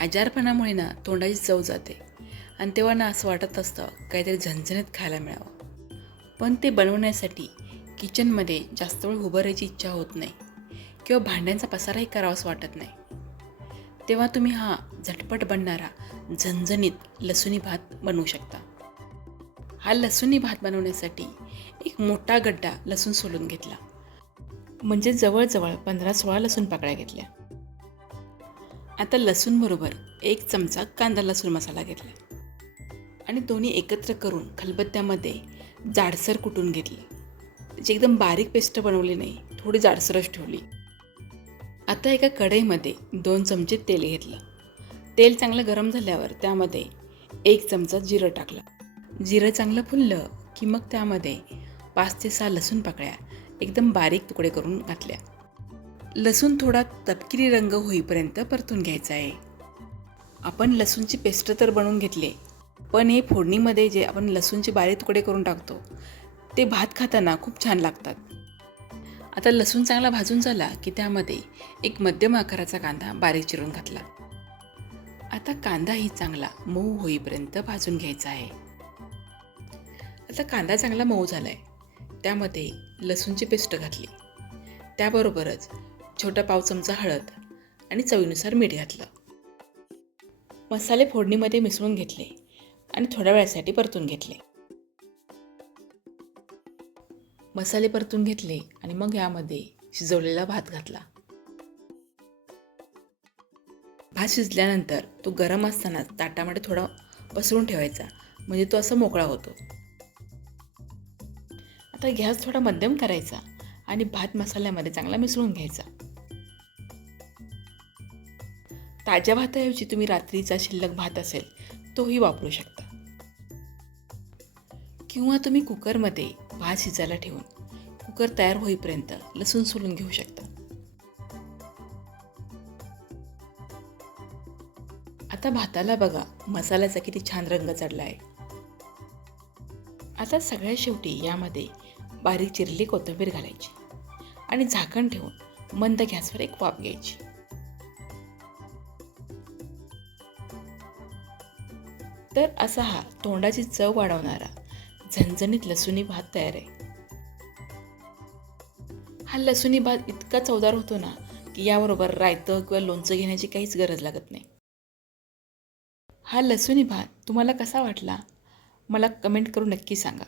आजारपणामुळे ना तोंडाची चव जाते आणि तेव्हा ना असं वाटत असतं काहीतरी झणझणीत खायला मिळावं. पण ते बनवण्यासाठी किचनमध्ये जास्त वेळ उभं राहायची इच्छा होत नाही किंवा भांड्यांचा पसाराही करावासा वाटत नाही. तेव्हा तुम्ही हा झटपट बनणारा झणझणीत लसूणी भात बनवू शकता. हा लसूणी भात बनवण्यासाठी एक मोठा गड्डा लसूण सोलून घेतला, म्हणजे जवळजवळ 15-16 लसूण पाकळ्या घेतल्या. आता लसूण बरोबर 1 चमचा कांदा लसूण मसाला घेतला आणि दोन्ही एकत्र करून खलबत्त्यामध्ये जाडसर कुटून घेतलं. त्याची एकदम बारीक पेस्ट बनवली नाही, थोडी जाडसरच ठेवली. आता एका कढईमध्ये 2 चमचे तेल घेतलं. तेल चांगलं गरम झाल्यावर त्यामध्ये 1 चमचा जिरं टाकलं. जिरं चांगलं फुललं की मग त्यामध्ये 5 ते 6 लसूण पाकळ्या एकदम बारीक तुकडे करून घातल्या. लसूण थोडा तपकिरी रंग होईपर्यंत परतून घ्यायचा आहे. आपण लसूणची पेस्ट तर बनवून घेतली, पण हे फोडणीमध्ये जे आपण लसूणचे बारीक तुकडे करून टाकतो ते भात खाताना खूप छान लागतात. आता लसूण चांगला भाजून झाला की त्यामध्ये एक मध्यम आकाराचा कांदा बारीक चिरून घातला. आता कांदाही चांगला मऊ होईपर्यंत भाजून घ्यायचा आहे. आता कांदा चांगला मऊ झाला आहे, त्यामध्ये लसूणची पेस्ट घातली. त्याबरोबरच छोटा पाव चमचा हळद आणि चवीनुसार मीठ घातलं. मसाले फोडणीमध्ये मिसळून घेतले आणि थोड्या वेळासाठी परतून घेतले. मसाले परतून घेतले आणि मग यामध्ये शिजवलेला भात घातला. भात शिजल्यानंतर तो गरम असतानाच ताटामध्ये थोडा पसरून ठेवायचा, म्हणजे तो असा मोकळा होतो. आता गॅस थोडा मध्यम करायचा आणि भात मसाल्यामध्ये चांगला मिसळून घ्यायचा. ताज्या भाताऐवजी तुम्ही रात्रीचा शिल्लक भात असेल तोही वापरू शकता, किंवा तुम्ही कुकरमध्ये भात शिजायला ठेवून कुकर तयार होईपर्यंत लसूण सोलून घेऊ शकता. आता भाताला बघा मसाल्याचा किती छान रंग चढला आहे. आता सगळ्यात शेवटी यामध्ये बारीक चिरलेली कोथिंबीर घालायची आणि झाकण ठेवून मंद गॅसवर एक वाफ घ्यायची. तर असा हा तोंडाची चव वाढवणारा झणझणीत लसूणी भात तयार आहे. हा लसूणी भात इतका चवदार होतो ना की याबरोबर रायतं किंवा लोणचं घेण्याची काहीच गरज लागत नाही. हा लसूणी भात तुम्हाला कसा वाटला मला कमेंट करून नक्की सांगा.